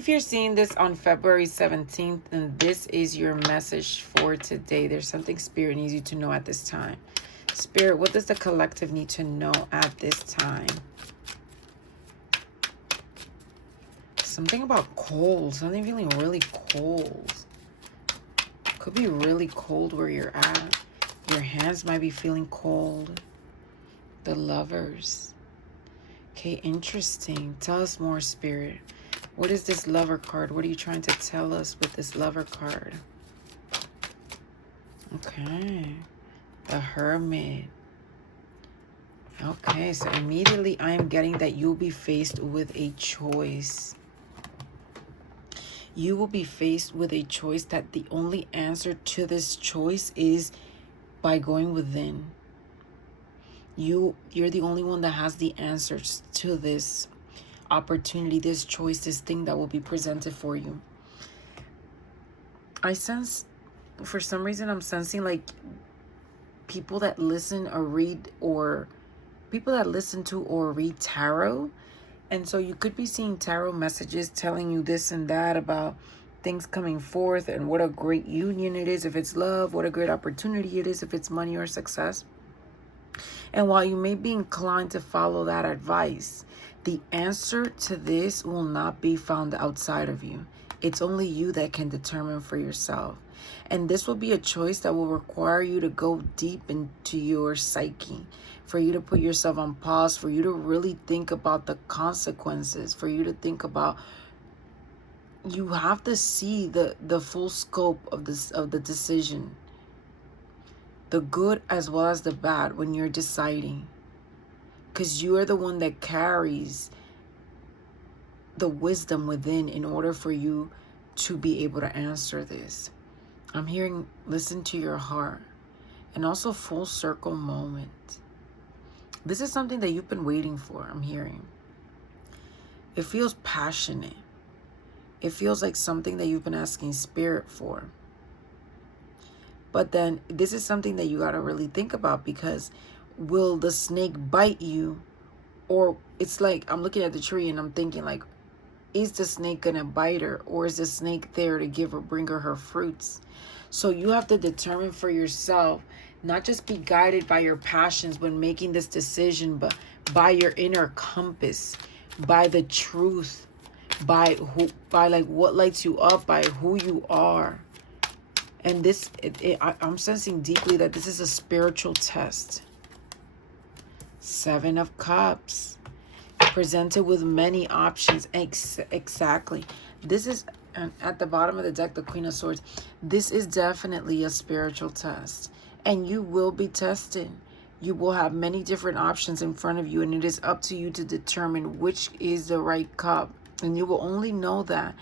If you're seeing this on February 17th, then this is your message for today. There's something Spirit needs you to know at this time. Spirit, what does the collective need to know at this time? Something about cold. Something feeling really cold. Could be really cold where you're at. Your hands might be feeling cold. The Lovers. Okay, interesting. Tell us more, Spirit. What is this Lover card? What are you trying to tell us with this Lover card? Okay. The Hermit. Okay, so immediately I am getting that you'll be faced with a choice. You will be faced with a choice that the only answer to this choice is by going within. You're the only one that has the answers to this opportunity, this choice, this thing that will be presented for you. I sense, for some reason, I'm sensing like people that listen or read, or people that listen to or read tarot. And so you could be seeing tarot messages telling you this and that about things coming forth and what a great union it is if it's love, what a great opportunity it is if it's money or success. And while you may be inclined to follow that advice, the answer to this will not be found outside of you. It's only you that can determine for yourself. And this will be a choice that will require you to go deep into your psyche, for you to put yourself on pause, for you to really think about the consequences, for you to think about, you have to see the full scope of the decision, the good as well as the bad when you're deciding, because you are the one that carries the wisdom within in order for you to be able to answer this. I'm hearing listen to your heart, and also full circle moment. This is something that you've been waiting for, I'm hearing. It feels passionate. It feels like something that you've been asking Spirit for. But then this is something that you got to really think about, because will the snake bite you? Or it's like, I'm looking at the tree and I'm thinking like, is the snake going to bite her? Or is the snake there to bring her fruits? So you have to determine for yourself, not just be guided by your passions when making this decision, but by your inner compass, by the truth, by like what lights you up, by who you are. And this, I'm sensing deeply that this is a spiritual test. 7 of Cups. Presented with many options. Exactly. This is, at the bottom of the deck, the Queen of Swords. This is definitely a spiritual test. And you will be tested. You will have many different options in front of you. And it is up to you to determine which is the right cup. And you will only know that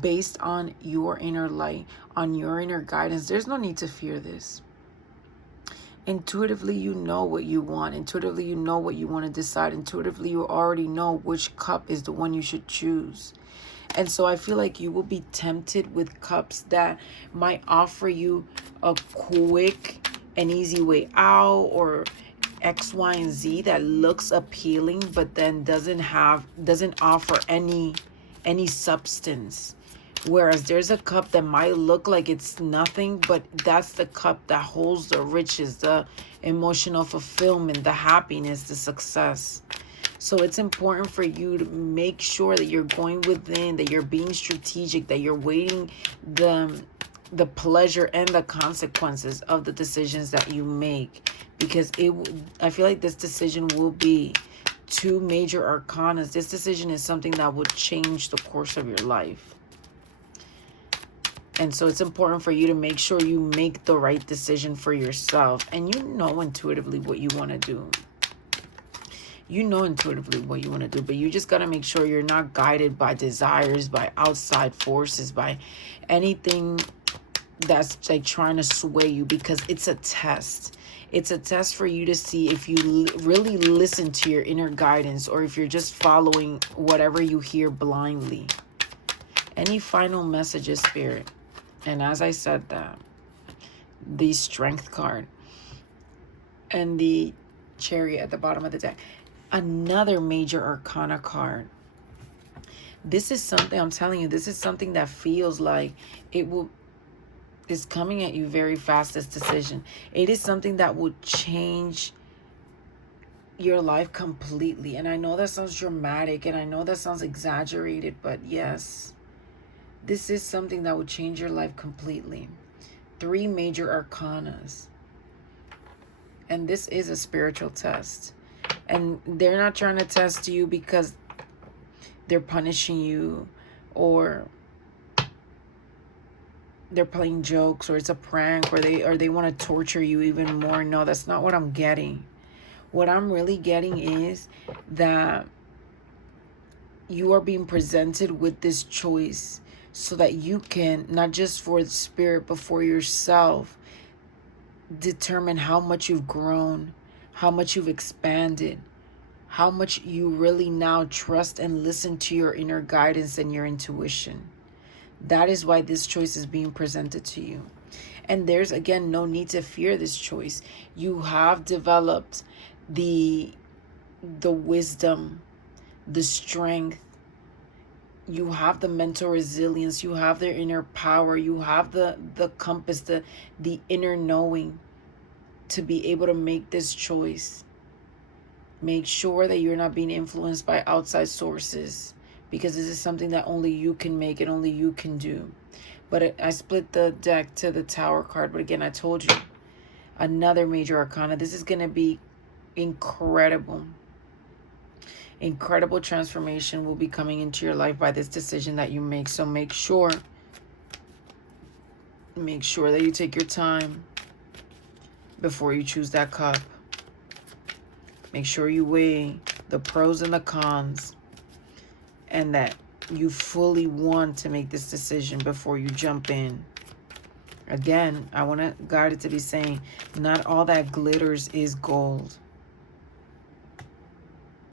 based on your inner light, on your inner guidance. There's no need to fear this. Intuitively, you know what you want. Intuitively, you know what you want to decide. Intuitively, you already know which cup is the one you should choose. And so I feel like you will be tempted with cups that might offer you a quick and easy way out, or X, Y, and Z that looks appealing, but then doesn't offer any substance. Whereas there's a cup that might look like it's nothing, but that's the cup that holds the riches, the emotional fulfillment, the happiness, the success. So it's important for you to make sure that you're going within, that you're being strategic, that you're weighing the pleasure and the consequences of the decisions that you make. Because I feel like this decision will be 2 major arcanas. This decision is something that will change the course of your life. And so it's important for you to make sure you make the right decision for yourself. And you know intuitively what you want to do. You know intuitively what you want to do, but you just got to make sure you're not guided by desires, by outside forces, by anything that's like trying to sway you, because it's a test. It's a test for you to see if you really listen to your inner guidance, or if you're just following whatever you hear blindly. Any final messages, Spirit? And as I said that, the Strength card and the Chariot at the bottom of the deck. Another major arcana card. This is something, I'm telling you, this is something that feels like it will, is coming at you very fast, this decision. It is something that will change your life completely. And I know that sounds dramatic and I know that sounds exaggerated, but yes, this is something that will change your life completely. 3 major arcanas. And this is a spiritual test. And they're not trying to test you because they're punishing you or they're playing jokes or it's a prank or they want to torture you even more. No, that's not what I'm getting. What I'm really getting is that you are being presented with this choice so that you can, not just for the spirit, but for yourself, determine how much you've grown, how much you've expanded, how much you really now trust and listen to your inner guidance and your intuition. That is why this choice is being presented to you. And there's, again, no need to fear this choice. You have developed the wisdom, the strength, you have the mental resilience, you have the inner power, you have the compass, the inner knowing to be able to make this choice. Make sure that you're not being influenced by outside sources, because this is something that only you can make and only you can do. But I split the deck to the Tower card. But again, I told you, another major arcana. This is going to be incredible. Incredible transformation will be coming into your life by this decision that you make. So make sure that you take your time before you choose that cup. Make sure you weigh the pros and the cons, and that you fully want to make this decision before you jump in. Again, I want to guide it to be saying, not all that glitters is gold.